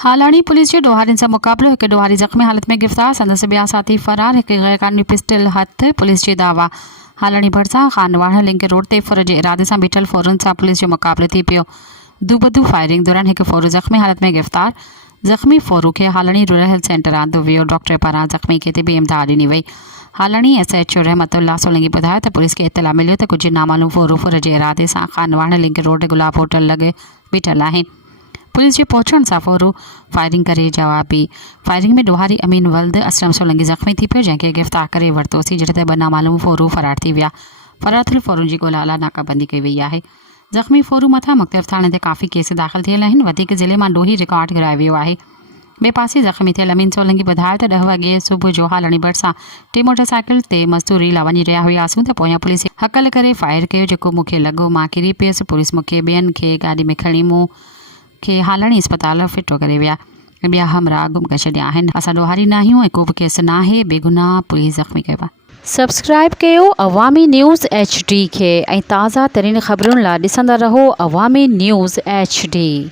हालानी पुलिस जे डोहारिन सां मुक़ाबिलो। हिकु डोहारी ज़ख़्मी हालत में गिरफ़्तार, संदसि ॿिया साथी फ़रार। हिकु गैर क़ानूनी पिस्टल हथ, पुलिस जे दावा। हालानी भरिसां खानवाड़ा लिंक रोड ते फुर जे इरादे सां बीठल फ़ौरन सां पुलिस जो मुक़ाबिलो थी पियो। दूबदू फायरिंग दौरान हिकु फ़ौरू ज़ख़्मी हालत में गिरफ़्तार। ज़ख़्मी फ़ौरू खे हालानी रूरल हेल्थ सेंटर आंदो वियो। डॉक्टर पारां ज़ख़्मी खे तिबी इमदाद ॾिनी वई। हालानी SHO रहमतुल्लाह सोलंकी ॿुधायो त पुलिस खे इतला मिलियो त कुझु नामालूम फ़ौरू फुर जे इरादे सां खानवाड़ा लिंक रोड गुलाब होटल लॻे बीठल आहिनि। पुलिस जे पहुचण सां फ़ौरू फायरिंग करे जवाबी फायरिंग में डोहारी अमीन वल्द असलम सोलंकी ज़ख़्मी थी पियो, जंहिंखे गिरफ़्तार करे वरितोसीं, जॾहिं त ॿ नामालूम फ़ौरू फ़रार थी विया। फ़रार थियल फ़ौरुनि जी ॻोल्हा लाइ नाकाबंदी कई वई आहे। ज़ख़्मी फ़ौरू मथां मुख़्तलिफ़ थाणे ते काफ़ी केस दाख़िल थियल आहिनि। वधीक ज़िले मां ॾोही रिकॉर्ड घुरायो वियो आहे। ॿिए पासे ज़ख़्मी थियल अमीन सोलंकी ॿुधायो त 10 वॻे सुबुह जो हालानी भरिसां टे मोटरसाइकिल ते मज़दूरी लाइ वञी रहिया हुआसीं त पोयां पुलिस हकल करे फायर कयो, जेको मूंखे लॻो मां किरी पियसि। पुलिस मूंखे ॿियनि खे गाॾी में खणी मूं खे हालानी अस्पताल फिटो करे विया। ॿिया हमराह गुम करे छॾिया आहिनि। असां डोहारी न आहियूं ऐं को बि केस न आहे। बेगुनाह पुलिस ज़ख़्मी कयो आहे। सब्सक्राइब कयो अवामी न्यूज़ HD खे ऐं ताज़ा तरीन ख़बरुनि लाइ ॾिसंदा रहो अवामी न्यूज़ HD।